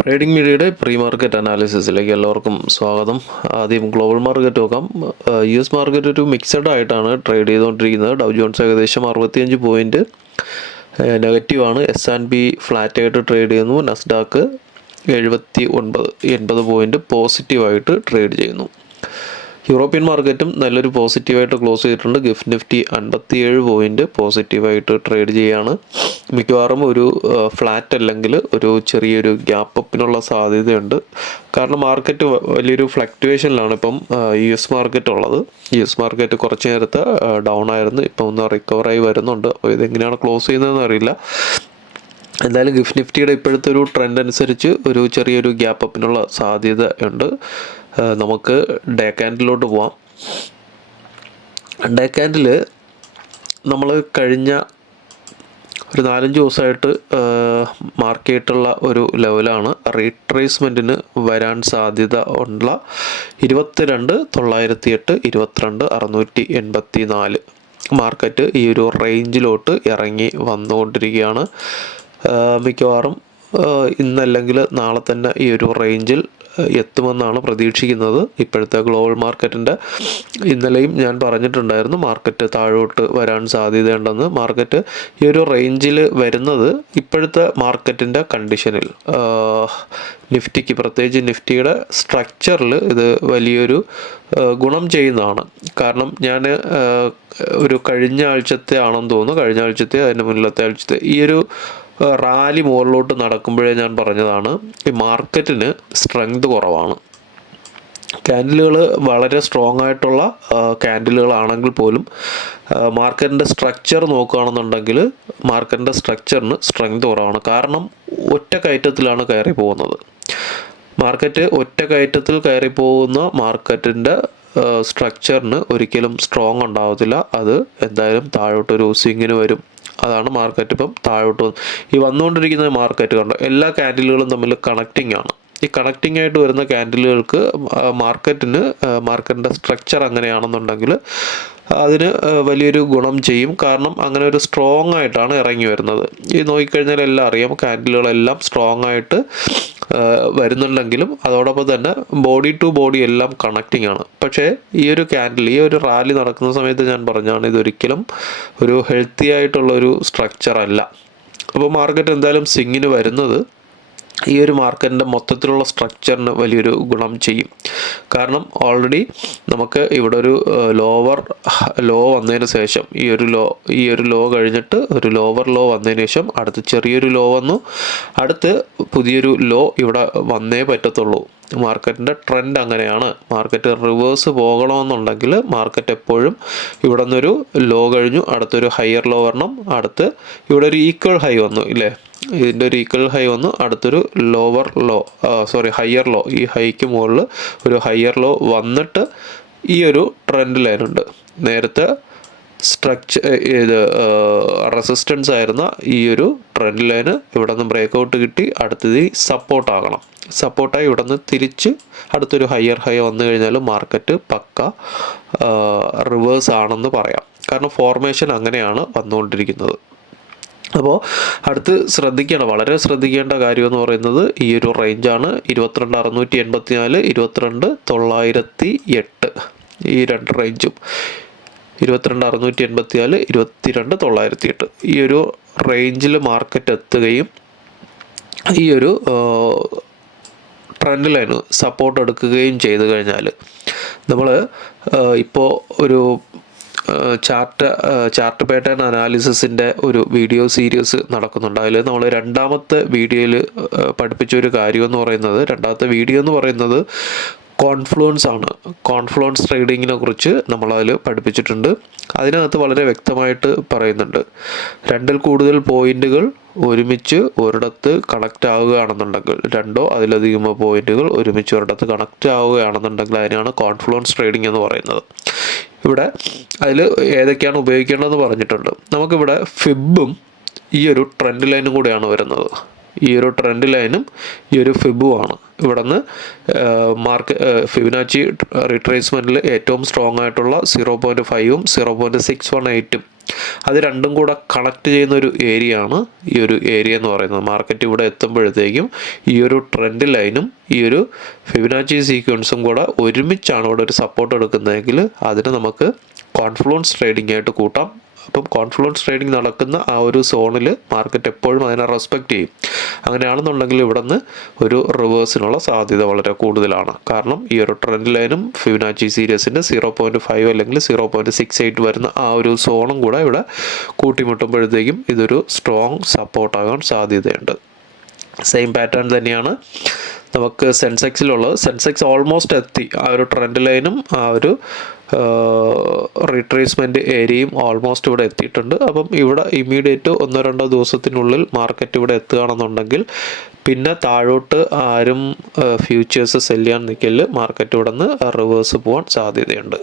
Trading മീഡിയയുടെ pre market അനാലിസിസിലേക്ക് എല്ലാവർക്കും സ്വാഗതം. ആദ്യം ഗ്ലോബൽ മാർക്കറ്റ് നോക്കാം. US മാർക്കറ്റ് ഒരു മിക്സഡ് ആയിട്ടാണ് ട്രേഡ് ചെയ്തുകൊണ്ടിരിക്കുന്നത്. ഡൗ ജോൺസ് ഏകദേശം 65 പോയിൻറ്റ് നെഗറ്റീവാണ്. S&P ഫ്ലാറ്റ് ആയിട്ട് ട്രേഡ് ചെയ്യുന്നു. നസ്ഡാക്ക് 80 പോയിൻറ്റ് പോസിറ്റീവായിട്ട് ട്രേഡ് ചെയ്യുന്നു. യൂറോപ്യൻ മാർക്കറ്റും നല്ലൊരു പോസിറ്റീവായിട്ട് ക്ലോസ് ചെയ്തിട്ടുണ്ട്. ഗിഫ്റ്റ് നിഫ്റ്റി 57 പോയിൻറ്റ് പോസിറ്റീവായിട്ട് ട്രേഡ് ചെയ്യുകയാണ്. മിക്കവാറും ഒരു ഫ്ലാറ്റ് അല്ലെങ്കിൽ ഒരു ചെറിയൊരു ഗ്യാപ്പ് അപ്പിനുള്ള സാധ്യതയുണ്ട്. കാരണം മാർക്കറ്റ് വലിയൊരു ഫ്ലക്ച്വേഷനിലാണ് ഇപ്പം US മാർക്കറ്റ് ഉള്ളത്. US മാർക്കറ്റ് കുറച്ച് നേരത്തെ ഡൗൺ ആയിരുന്നു, ഇപ്പം ഒന്ന് റിക്കവറായി വരുന്നുണ്ട്. അപ്പോൾ ഇതെങ്ങനെയാണ് ക്ലോസ് ചെയ്യുന്നതെന്ന് അറിയില്ല. എന്തായാലും ഗിഫ്റ്റ് നിഫ്റ്റിയുടെ ഇപ്പോഴത്തെ ഒരു ട്രെൻഡ് അനുസരിച്ച് ഒരു ചെറിയൊരു ഗ്യാപ്പ് അപ്പിനുള്ള സാധ്യത ഉണ്ട്. നമുക്ക് ഡേ ക്യാൻഡിലോട്ട് പോവാം. ഡേ ക്യാൻഡിൽ നമ്മൾ കഴിഞ്ഞ ഒരു 4-5 ദിവസമായിട്ട് മാർക്ക് ചെയ്തിട്ടുള്ള ഒരു ലെവലാണ് റീട്രേസ്മെൻറ്റിന് വരാൻ സാധ്യത ഉള്ള 22,908, 22,684 മാർക്കറ്റ് ഈ ഒരു റേഞ്ചിലോട്ട് ഇറങ്ങി വന്നുകൊണ്ടിരിക്കുകയാണ്. മിക്കവാറും ഇന്നല്ലെങ്കിൽ നാളെ തന്നെ ഈ ഒരു റേഞ്ചിൽ എത്തുമെന്നാണ് പ്രതീക്ഷിക്കുന്നത്. ഇപ്പോഴത്തെ ഗ്ലോബൽ മാർക്കറ്റിൻ്റെ ഇന്നലെയും ഞാൻ പറഞ്ഞിട്ടുണ്ടായിരുന്നു മാർക്കറ്റ് താഴോട്ട് വരാൻ സാധ്യതയുണ്ടെന്ന്. മാർക്കറ്റ് ഈ ഒരു റേഞ്ചിൽ വരുന്നത് ഇപ്പോഴത്തെ മാർക്കറ്റിൻ്റെ കണ്ടീഷനിൽ നിഫ്റ്റിക്ക്, പ്രത്യേകിച്ച് നിഫ്റ്റിയുടെ സ്ട്രക്ചറിൽ ഇത് വലിയൊരു ഗുണം ചെയ്യുന്നതാണ്. കാരണം ഞാൻ ഒരു കഴിഞ്ഞ ആഴ്ചത്തെ ആണെന്ന് തോന്നുന്നു, കഴിഞ്ഞ ആഴ്ചത്തെ അതിന് മുന്നിലത്തെ ആഴ്ചത്തെ ഈ ഒരു റാലി മുകളിലോട്ട് നടക്കുമ്പോഴേ ഞാൻ പറഞ്ഞതാണ് ഈ മാർക്കറ്റിന് സ്ട്രെങ്ത് കുറവാണ്. ക്യാൻഡിലുകൾ വളരെ സ്ട്രോങ് ആയിട്ടുള്ള ക്യാൻഡിലുകളാണെങ്കിൽ പോലും മാർക്കറ്റിൻ്റെ സ്ട്രക്ചർ നോക്കുകയാണെന്നുണ്ടെങ്കിൽ മാർക്കറ്റിൻ്റെ സ്ട്രക്ചറിന് സ്ട്രെങ്ത് കുറവാണ്. കാരണം ഒറ്റ കയറ്റത്തിലാണ് കയറി പോകുന്നത്. മാർക്കറ്റ് ഒറ്റ കയറ്റത്തിൽ കയറി പോകുന്ന മാർക്കറ്റിൻ്റെ സ്ട്രക്ചറിന് ഒരിക്കലും സ്ട്രോങ് ഉണ്ടാവത്തില്ല. അത് എന്തായാലും താഴോട്ടൊരു സ്വിങ്ങിന് വരും. അതാണ് മാർക്കറ്റ് ഇപ്പം താഴോട്ട് ഈ വന്നുകൊണ്ടിരിക്കുന്ന മാർക്കറ്റ് കണ്ടോ, എല്ലാ ക്യാൻഡിലുകളും തമ്മിൽ കണക്റ്റിംഗ് ആണ്. ഈ കണക്റ്റിംഗ് ആയിട്ട് വരുന്ന ക്യാൻഡിലുകൾക്ക് മാർക്കറ്റിൻ്റെ സ്ട്രക്ചർ അങ്ങനെയാണെന്നുണ്ടെങ്കിൽ അതിന് വലിയൊരു ഗുണം ചെയ്യും. കാരണം അങ്ങനെ ഒരു സ്ട്രോങ് ആയിട്ടാണ് ഇറങ്ങി വരുന്നത്. ഈ നോക്കിക്കഴിഞ്ഞാൽ എല്ലാം അറിയാം, ക്യാൻഡിലുകളെല്ലാം സ്ട്രോങ് ആയിട്ട് വരുന്നുണ്ടെങ്കിലും അതോടൊപ്പം തന്നെ ബോഡി ടു ബോഡി എല്ലാം കണക്റ്റിംഗ് ആണ്. പക്ഷേ ഈ ഒരു ക്യാൻഡിൽ, ഈ ഒരു റാലി നടക്കുന്ന സമയത്ത് ഞാൻ പറഞ്ഞാണ് ഇതൊരിക്കലും ഒരു ഹെൽത്തി ആയിട്ടുള്ളൊരു സ്ട്രക്ചർ അല്ല. അപ്പോൾ മാർക്കറ്റ് എന്തായാലും സ്വിങ്ങിന് വരുന്നത് ഈ ഒരു മാർക്കറ്റിൻ്റെ മൊത്തത്തിലുള്ള സ്ട്രക്ചറിന് വലിയൊരു ഗുണം ചെയ്യും. കാരണം ഓൾറെഡി നമുക്ക് ഇവിടെ ഒരു ലോ വന്നതിന് ശേഷം ഈ ഒരു ലോ കഴിഞ്ഞിട്ട് ഒരു ലോവർ ലോ വന്നതിന് ശേഷം അടുത്ത് ചെറിയൊരു ലോ വന്നു, അടുത്ത് പുതിയൊരു ലോ ഇവിടെ വന്നേ പറ്റത്തുള്ളൂ. മാർക്കറ്റിൻ്റെ ട്രെൻഡ് അങ്ങനെയാണ്. മാർക്കറ്റ് റിവേഴ്സ് പോകണമെന്നുണ്ടെങ്കിൽ മാർക്കറ്റ് എപ്പോഴും ഇവിടെ നിന്നൊരു ലോ കഴിഞ്ഞു, അടുത്തൊരു ഹയർ ലോ വരണം, അടുത്ത് ഇവിടെ ഒരു ഈക്വൽ ഹൈ വന്നു ഇല്ലേ, ഇതിൻ്റെ ഒരു ഈക്വൽ ഹൈ വന്നു, അടുത്തൊരു ഹയർ ലോ, ഈ ഹൈക്ക് മുകളിൽ ഒരു ഹയർ ലോ വന്നിട്ട് ഈ ഒരു ട്രെൻഡ് ലൈനുണ്ട്. നേരത്തെ റെസിസ്റ്റൻസ് ആയിരുന്ന ഈ ഒരു ട്രെൻഡ് ലൈന് ഇവിടെ നിന്ന് ബ്രേക്കൗട്ട് കിട്ടി, അടുത്തത് സപ്പോർട്ടാകണം. സപ്പോർട്ടായി ഇവിടെ നിന്ന് തിരിച്ച് അടുത്തൊരു ഹയർ ഹൈ വന്നു കഴിഞ്ഞാൽ മാർക്കറ്റ് പക്ക റിവേഴ്സ് ആണെന്ന് പറയാം. കാരണം ഫോർമേഷൻ അങ്ങനെയാണ് വന്നുകൊണ്ടിരിക്കുന്നത്. അപ്പോൾ അടുത്ത് വളരെ ശ്രദ്ധിക്കേണ്ട കാര്യം എന്ന് പറയുന്നത് ഈ ഒരു റേഞ്ചാണ് 22,684, 22,908 ഈ രണ്ട് റേഞ്ചും, 22,684, 22,908 ഈ ഒരു റേഞ്ചിൽ മാർക്കറ്റ് എത്തുകയും ഈ ഒരു ട്രെൻഡ് ലൈന് സപ്പോർട്ട് എടുക്കുകയും ചെയ്തു കഴിഞ്ഞാൽ നമ്മൾ ഇപ്പോൾ ഒരു ചാർട്ട് പാറ്റേൺ അനാലിസിസിൻ്റെ ഒരു വീഡിയോ സീരീസ് നടക്കുന്നുണ്ട്. അതിൽ നമ്മൾ രണ്ടാമത്തെ വീഡിയോയിൽ പഠിപ്പിച്ച ഒരു കാര്യം എന്ന് പറയുന്നത്, രണ്ടാമത്തെ വീഡിയോ എന്ന് പറയുന്നത് കോൺഫ്ലുവൻസ് ആണ്. കോൺഫ്ലുവൻസ് ട്രേഡിങ്ങിനെ കുറിച്ച് നമ്മളതിൽ പഠിപ്പിച്ചിട്ടുണ്ട്. അതിനകത്ത് വളരെ വ്യക്തമായിട്ട് പറയുന്നുണ്ട്, 2-ൽ കൂടുതൽ പോയിന്റുകൾ ഒരുമിച്ച് ഒരിടത്ത് കണക്റ്റ് ആവുകയാണെന്നുണ്ടെങ്കിൽ, 2ഓ അതിലധികമോ പോയിന്റുകൾ ഒരുമിച്ച് ഒരിടത്ത് കണക്റ്റ് ആവുകയാണെന്നുണ്ടെങ്കിൽ അതിനാണ് കോൺഫ്ലുവൻസ് ട്രേഡിംഗ് എന്ന് പറയുന്നത്. ഇവിടെ അതിൽ ഏതൊക്കെയാണ് ഉപയോഗിക്കേണ്ടതെന്ന് പറഞ്ഞിട്ടുണ്ട്. നമുക്കിവിടെ ഫിബും ഈ ഒരു ട്രെൻഡ് ലൈനും കൂടെയാണ് വരുന്നത്. ഈ ഒരു ട്രെൻഡ് ലൈനും ഈ ഒരു ഫിബുമാണ്. ഇവിടെ നിന്ന് ഫിബൊനാച്ചി റിട്രേസ്മെൻറ്റിൽ ഏറ്റവും സ്ട്രോങ് ആയിട്ടുള്ള 0.5ഉം 0.618ഉം അത് രണ്ടും കൂടെ കണക്ട് ചെയ്യുന്ന ഒരു ഏരിയ ആണ് ഈ ഒരു ഏരിയ എന്ന് പറയുന്നത്. മാർക്കറ്റ് ഇവിടെ എത്തുമ്പോഴത്തേക്കും ഈ ഒരു ട്രെൻഡ് ലൈനും ഈ ഒരു ഫിബൊനാച്ചി സീക്വൻസും കൂടെ ഒരുമിച്ചാണ് ഇവിടെ ഒരു സപ്പോർട്ട് എടുക്കുന്നതെങ്കിൽ അതിന് നമുക്ക് കോൺഫ്ലുവൻസ് ട്രേഡിംഗ് ആയിട്ട് കൂട്ടാം. അപ്പം കോൺഫ്ലുവൻസ് ട്രേഡിംഗ് നടക്കുന്ന ആ ഒരു സോണിൽ മാർക്കറ്റ് എപ്പോഴും അതിനെ റെസ്പെക്റ്റ് ചെയ്യും. അങ്ങനെയാണെന്നുണ്ടെങ്കിൽ ഇവിടെ നിന്ന് ഒരു റിവേഴ്സിനുള്ള സാധ്യത വളരെ കൂടുതലാണ്. കാരണം ഈ ഒരു ട്രെൻഡ് ലൈനും ഫിബൊനാച്ചി സീരീസിൻ്റെ 0.5 അല്ലെങ്കിൽ 0.68 വരുന്ന ആ ഒരു സോണും കൂടെ ഇവിടെ കൂട്ടിമുട്ടുമ്പോഴത്തേക്കും ഇതൊരു സ്ട്രോങ് സപ്പോർട്ടാകാൻ സാധ്യതയുണ്ട്. സെയിം പാറ്റേൺ തന്നെയാണ് നമുക്ക് സെൻസെക്സിലുള്ളത്. സെൻസെക്സ് ഓൾമോസ്റ്റ് എത്തി. ആ ഒരു ട്രെൻഡ് ലൈനും ആ ഒരു റിട്രേസ്മെൻറ്റ് ഏരിയയും ഓൾമോസ്റ്റ് ഇവിടെ എത്തിയിട്ടുണ്ട്. അപ്പം ഇവിടെ ഇമ്മീഡിയറ്റ് 1-2 ദിവസത്തിനുള്ളിൽ മാർക്കറ്റ് ഇവിടെ എത്തുകയാണെന്നുണ്ടെങ്കിൽ പിന്നെ താഴോട്ട് ആരും ഫ്യൂച്ചേഴ്സ് സെല് ചെയ്യാൻ നിൽക്കല്. മാർക്കറ്റ് ഇവിടെ നിന്ന് റിവേഴ്സ് പോകാൻ സാധ്യതയുണ്ട്.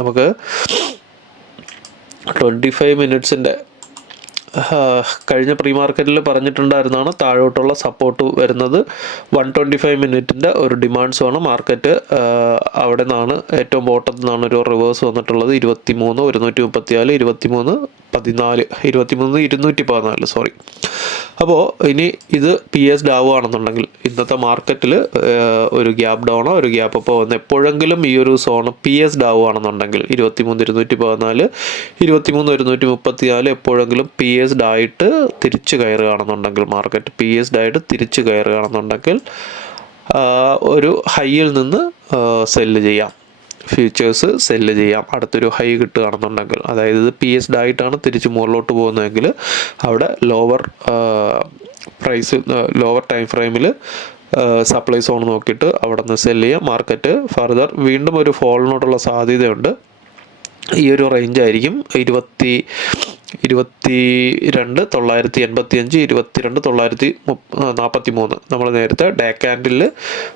നമുക്ക് 25 മിനിറ്റ്സിൻ്റെ കഴിഞ്ഞ പ്രീ മാർക്കറ്റിൽ പറഞ്ഞിട്ടുണ്ടായിരുന്നതാണ് താഴോട്ടുള്ള സപ്പോർട്ട് വരുന്നത് 125 മിനിറ്റിൻ്റെ ഒരു ഡിമാൻഡ് സോണ്. മാർക്കറ്റ് അവിടെ നിന്നാണ് ഏറ്റവും ബോട്ടത്തിൽ നിന്നാണ് ഒരു റിവേഴ്സ് വന്നിട്ടുള്ളത്. 23,154 സോറി. അപ്പോൾ ഇനി ഇത് PS ആവുകയാണെന്നുണ്ടെങ്കിൽ ഇന്നത്തെ മാർക്കറ്റിൽ ഒരു ഗ്യാപ്പ് ഡൗണോ ഒരു ഗ്യാപ്പ് അപ്പോ വന്ന് എപ്പോഴെങ്കിലും ഈ ഒരു സോണ് PS ആവുകയാണെന്നുണ്ടെങ്കിൽ 23,214 23,134 എപ്പോഴെങ്കിലും PS ആയിട്ട് തിരിച്ചു കയറുകയാണെന്നുണ്ടെങ്കിൽ മാർക്കറ്റ് PS ആയിട്ട് തിരിച്ചു കയറുകയാണെന്നുണ്ടെങ്കിൽ ഒരു ഹൈയിൽ നിന്ന് സെല്ല് ചെയ്യാം, ഫ്യൂച്ചേഴ്സ് സെല്ല് ചെയ്യാം. അടുത്തൊരു ഹൈ കിട്ടുകയാണെന്നുണ്ടെങ്കിൽ, അതായത് ഇത് PS ആയിട്ടാണ് തിരിച്ച് മുകളിലോട്ട് പോകുന്നതെങ്കിൽ അവിടെ ലോവർ ടൈം ഫ്രെയിമിൽ സപ്ലൈ സോൺ നോക്കിയിട്ട് അവിടെ നിന്ന് സെല്ല് ചെയ്യാം. മാർക്കറ്റ് ഫർദർ വീണ്ടും ഒരു ഫോളിനോട്ടുള്ള സാധ്യതയുണ്ട്. ഈ ഒരു റേഞ്ച് ആയിരിക്കും 22,985 22,943. നമ്മൾ നേരത്തെ ഡേ ക്യാൻഡിൽ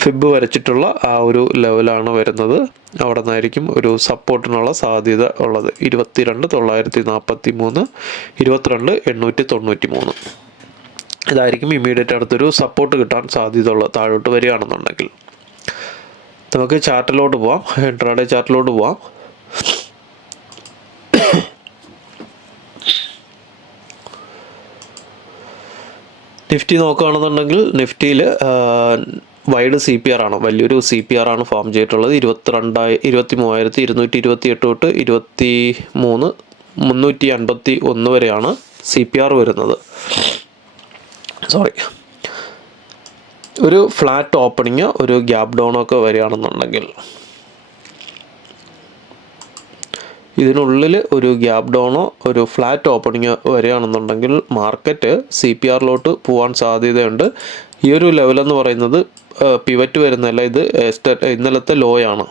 ഫിബ് വരച്ചിട്ടുള്ള ആ ഒരു ലെവലാണ് വരുന്നത്. അവിടെ നിന്നായിരിക്കും ഒരു സപ്പോർട്ടിനുള്ള സാധ്യത ഉള്ളത്. 22,943 22,893 ഇതായിരിക്കും ഇമ്മീഡിയറ്റ് അടുത്തൊരു സപ്പോർട്ട് കിട്ടാൻ സാധ്യത ഉള്ളത് താഴോട്ട് വരികയാണെന്നുണ്ടെങ്കിൽ. നമുക്ക് ചാർട്ടിലോട്ട് പോവാം, ഇൻട്രാഡേ ചാർട്ടിലോട്ട് പോവാം. നിഫ്റ്റി നോക്കുകയാണെന്നുണ്ടെങ്കിൽ നിഫ്റ്റിയിൽ വൈഡ് CPR ആണ്, വലിയൊരു CPR ആണ് ഫോം ചെയ്തിട്ടുള്ളത്. 23,228 തൊട്ട് 23,351 വരെയാണ് CPR വരുന്നത്. ഒരു ഫ്ലാറ്റ് ഓപ്പണിങ് ഒരു ഗ്യാപ്പ് ഡൗണൊക്കെ വരികയാണെന്നുണ്ടെങ്കിൽ ഇതിനുള്ളിൽ ഒരു ഗ്യാപ്പ് ഡൗണോ ഒരു ഫ്ലാറ്റ് ഓപ്പണിങ് വരികയാണെന്നുണ്ടെങ്കിൽ മാർക്കറ്റ് CPRലോട്ട് പോകാൻ സാധ്യതയുണ്ട്. ഈ ഒരു ലെവലെന്ന് പറയുന്നത് പിവറ്റ് വരുന്നതല്ല, ഇത് ഇന്നലത്തെ ലോയാണ്.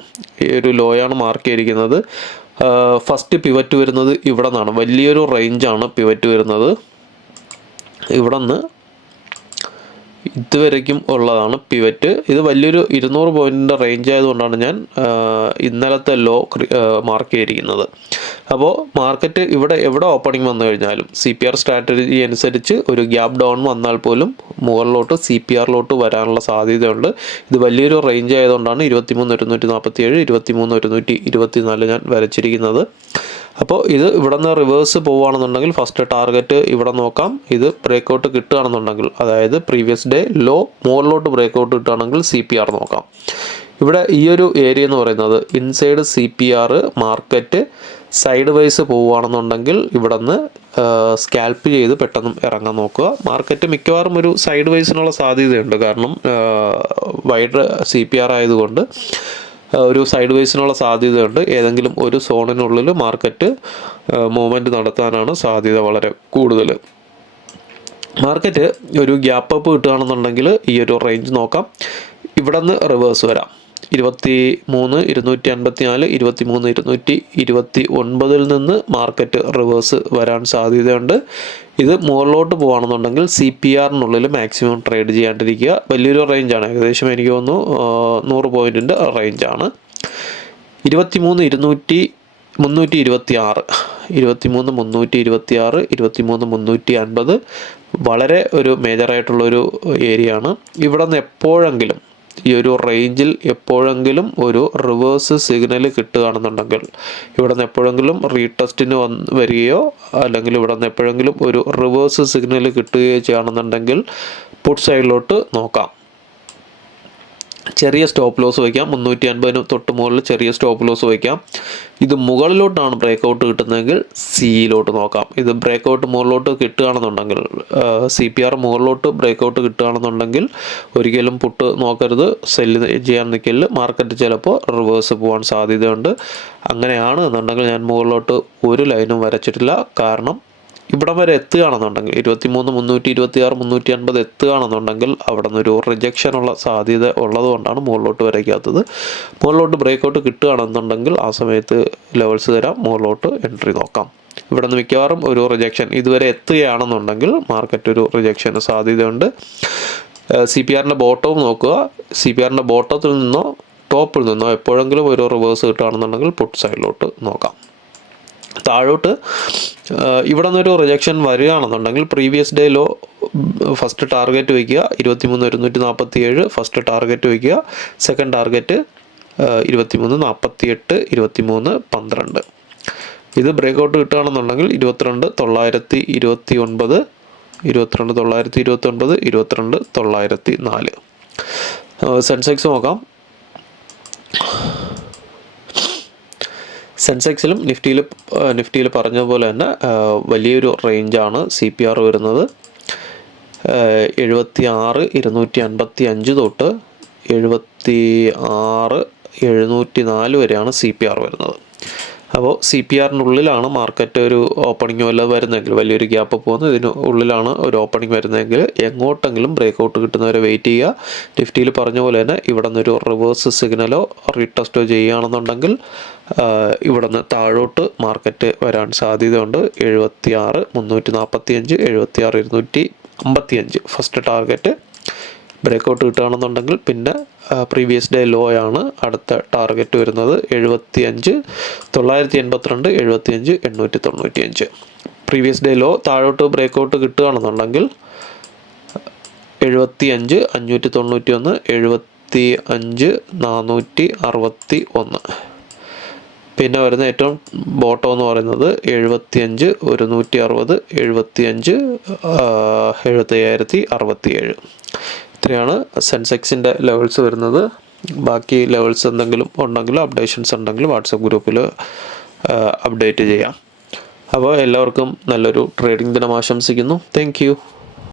ഈ ഒരു ലോയാണ് മാർക്ക് ചെയ്തിരിക്കുന്നത്. ഫസ്റ്റ് പിവറ്റ് വരുന്നത് ഇവിടെ നിന്നാണ്. വലിയൊരു റേഞ്ചാണ് പിവറ്റ് വരുന്നത്. ഇവിടെ നിന്ന് ഇതുവരേക്കും ഉള്ളതാണ് പിവറ്റ്. ഇത് വലിയൊരു 200 പോയിൻറ്റിൻ്റെ റേഞ്ച് ആയതുകൊണ്ടാണ് ഞാൻ ഇന്നലത്തെ ലോ മാർക്ക് ചെയ്തിരിക്കുന്നത്. അപ്പോൾ മാർക്കറ്റ് എവിടെ ഓപ്പണിംഗ് വന്നു കഴിഞ്ഞാലും CPR സ്ട്രാറ്റജി അനുസരിച്ച് ഒരു ഗ്യാപ്പ് ഡൗൺ വന്നാൽ പോലും മുകളിലോട്ട് CPRലോട്ട് വരാനുള്ള സാധ്യതയുണ്ട്. ഇത് വലിയൊരു റേഞ്ച് ആയതുകൊണ്ടാണ് 23,147 23,124 ഞാൻ വരച്ചിരിക്കുന്നത്. അപ്പോൾ ഇത് ഇവിടെ നിന്ന് റിവേഴ്സ് പോവുകയാണെന്നുണ്ടെങ്കിൽ ഫസ്റ്റ് ടാർഗറ്റ് ഇവിടെ നോക്കാം. ഇത് ബ്രേക്കൗട്ട് കിട്ടുകയാണെന്നുണ്ടെങ്കിൽ, അതായത് പ്രീവിയസ് ഡേ ലോ മുകളിലോട്ട് ബ്രേക്കൗട്ട് കിട്ടുകയാണെങ്കിൽ CPR നോക്കാം. ഇവിടെ ഈ ഒരു ഏരിയ എന്ന് പറയുന്നത് inside CPR market side wise പോവുകയാണെന്നുണ്ടെങ്കിൽ ഇവിടെ നിന്ന് സ്കാൽപ്പ് ചെയ്ത് പെട്ടെന്ന് ഇറങ്ങാൻ നോക്കുക. മാർക്കറ്റ് മിക്കവാറും ഒരു സൈഡ് വൈസിനുള്ള സാധ്യതയുണ്ട്. കാരണം വൈഡ് CPR ആയതുകൊണ്ട് ഒരു സൈഡ് വൈസിനുള്ള സാധ്യതയുണ്ട്. ഏതെങ്കിലും ഒരു സോണിനുള്ളിൽ മാർക്കറ്റ് മൂവ്മെൻറ്റ് നടത്താനാണ് സാധ്യത വളരെ കൂടുതൽ. മാർക്കറ്റ് ഒരു ഗ്യാപ്പ് അപ്പ് കിട്ടുകയാണെന്നുണ്ടെങ്കിൽ ഈ ഒരു റേഞ്ച് നോക്കാം. ഇവിടെ നിന്ന് റിവേഴ്സ് വരാം. 23,254 23,229 നിന്ന് മാർക്കറ്റ് റിവേഴ്സ് വരാൻ സാധ്യതയുണ്ട്. ഇത് മുകളിലോട്ട് പോകുകയാണെന്നുണ്ടെങ്കിൽ CPRനുള്ളിൽ മാക്സിമം ട്രേഡ് ചെയ്യാണ്ടിരിക്കുക. വലിയൊരു റേഞ്ചാണ്, ഏകദേശം എനിക്ക് തോന്നുന്നു 100 പോയിൻറ്റിൻ്റെ റേഞ്ചാണ്. 23,326 23,326 23,350 വളരെ ഒരു മേജറായിട്ടുള്ളൊരു ഏരിയ ആണ്. ഇവിടെ നിന്ന് എപ്പോഴെങ്കിലും ഈ ഒരു റേഞ്ചിൽ എപ്പോഴെങ്കിലും ഒരു റിവേഴ്സ് സിഗ്നൽ കിട്ടുകയാണെന്നുണ്ടെങ്കിൽ, ഇവിടെ നിന്ന് എപ്പോഴെങ്കിലും റീടെസ്റ്റിന് വരികയോ അല്ലെങ്കിൽ ഇവിടെ നിന്ന് എപ്പോഴെങ്കിലും ഒരു റിവേഴ്സ് സിഗ്നൽ കിട്ടുകയോ ചെയ്യുകയാണെന്നുണ്ടെങ്കിൽ പുട്ട് സൈഡിലോട്ട് നോക്കാം. ചെറിയ സ്റ്റോപ്പ് ലോസ് വയ്ക്കാം. 350 തൊട്ട് മുകളിൽ ചെറിയ സ്റ്റോപ്പ് ലോസ് വയ്ക്കാം. ഇത് മുകളിലോട്ടാണ് ബ്രേക്കൗട്ട് കിട്ടുന്നതെങ്കിൽ സിയിലോട്ട് നോക്കാം. ഇത് ബ്രേക്കൗട്ട് മുകളിലോട്ട് കിട്ടുകയാണെന്നുണ്ടെങ്കിൽ, CPR മുകളിലോട്ട് ബ്രേക്കൗട്ട് കിട്ടുകയാണെന്നുണ്ടെങ്കിൽ ഒരിക്കലും പുട്ട് നോക്കരുത്, സെല്ല് ചെയ്യാൻ നിൽക്കല്. മാർക്കറ്റ് ചിലപ്പോൾ റിവേഴ്സ് പോകാൻ സാധ്യതയുണ്ട്. അങ്ങനെയാണ് എന്നുണ്ടെങ്കിൽ ഞാൻ മുകളിലോട്ട് ഒരു ലൈനും വരച്ചിട്ടില്ല. കാരണം ഇവിടം വരെ എത്തുകയാണെന്നുണ്ടെങ്കിൽ 23, 326, 350 എത്തുകയാണെന്നുണ്ടെങ്കിൽ അവിടെ നിന്നൊരു റിജക്ഷനുള്ള സാധ്യത ഉള്ളതുകൊണ്ടാണ് മുകളിലോട്ട് വരയ്ക്കാത്തത്. മുകളിലോട്ട് ബ്രേക്കൗട്ട് കിട്ടുകയാണെന്നുണ്ടെങ്കിൽ ആ സമയത്ത് ലെവൽസ് തരാം, മുകളിലോട്ട് എൻട്രി നോക്കാം. ഇവിടെ നിന്ന് മിക്കവാറും ഒരു റിജക്ഷൻ ഇതുവരെ എത്തുകയാണെന്നുണ്ടെങ്കിൽ മാർക്കറ്റ് ഒരു റിജക്ഷന് സാധ്യതയുണ്ട്. CPRൻ്റെ ബോട്ടവും നോക്കുക. CPRൻ്റെ ബോട്ടത്തിൽ നിന്നോ ടോപ്പിൽ നിന്നോ എപ്പോഴെങ്കിലും ഒരു റിവേഴ്സ് കിട്ടുകയാണെന്നുണ്ടെങ്കിൽ പുട്ട് സൈഡിലോട്ട് നോക്കാം. താഴോട്ട് ഇവിടെ നിന്നൊരു റിജക്ഷൻ വരികയാണെന്നുണ്ടെങ്കിൽ previous day low first target വയ്ക്കുക 23,147 ഫസ്റ്റ് ടാർഗറ്റ് വയ്ക്കുക. Second target 23,48, 23,12. ഇത് ബ്രേക്കൗട്ട് കിട്ടുകയാണെന്നുണ്ടെങ്കിൽ 22,929, 22,929, 22,904. സെൻസെക്സ് നോക്കാം. സെൻസെക്സിലും നിഫ്റ്റിയിൽ പറഞ്ഞതുപോലെ തന്നെ വലിയൊരു റേഞ്ചാണ് CPR വരുന്നത്. 76,255 തൊട്ട് 76,704 വരെയാണ് CPR വരുന്നത്. അപ്പോൾ CPRനുള്ളിലാണ് മാർക്കറ്റ് ഒരു ഓപ്പണിംഗ് വല്ല വരുന്നതെങ്കിൽ, വലിയൊരു ഗ്യാപ്പ് പോകുന്നത് ഇതിന് ഉള്ളിലാണ് ഒരു ഓപ്പണിംഗ് വരുന്നതെങ്കിൽ എങ്ങോട്ടെങ്കിലും ബ്രേക്കൗട്ട് കിട്ടുന്നവരെ വെയിറ്റ് ചെയ്യുക. നിഫ്റ്റിയിൽ പറഞ്ഞ പോലെ തന്നെ ഇവിടെ നിന്നൊരു റിവേഴ്സ് സിഗ്നലോ റീടെസ്റ്റോ ചെയ്യുകയാണെന്നുണ്ടെങ്കിൽ ഇവിടെ നിന്ന് താഴോട്ട് മാർക്കറ്റ് വരാൻ സാധ്യതയുണ്ട്. 76,345, 76,255 ഫസ്റ്റ് ടാർഗറ്റ്. ബ്രേക്കൗട്ട് കിട്ടുകയാണെന്നുണ്ടെങ്കിൽ പിന്നെ പ്രീവിയസ് ഡേ ലോ ആണ് അടുത്ത ടാർഗറ്റ് വരുന്നത്. 75,982, 75,895. പ്രീവിയസ് ഡേ ലോ താഴോട്ട് ബ്രേക്കൗട്ട് കിട്ടുകയാണെന്നുണ്ടെങ്കിൽ 75,591, 75,461. പിന്നെ വരുന്ന ഏറ്റവും ബോട്ടം എന്ന് പറയുന്നത് 75,160, 75,67. ഇത്രയാണ് സെൻസെക്സിൻ്റെ ലെവൽസ് വരുന്നത്. ബാക്കി ലെവൽസ് എന്തെങ്കിലും ഉണ്ടെങ്കിൽ അപ്ഡേഷൻസ് ഉണ്ടെങ്കിൽ വാട്സപ്പ് ഗ്രൂപ്പിൽ അപ്ഡേറ്റ് ചെയ്യാം. അപ്പോൾ എല്ലാവർക്കും നല്ലൊരു ട്രേഡിംഗ് ദിനം ആശംസിക്കുന്നു. Thank you.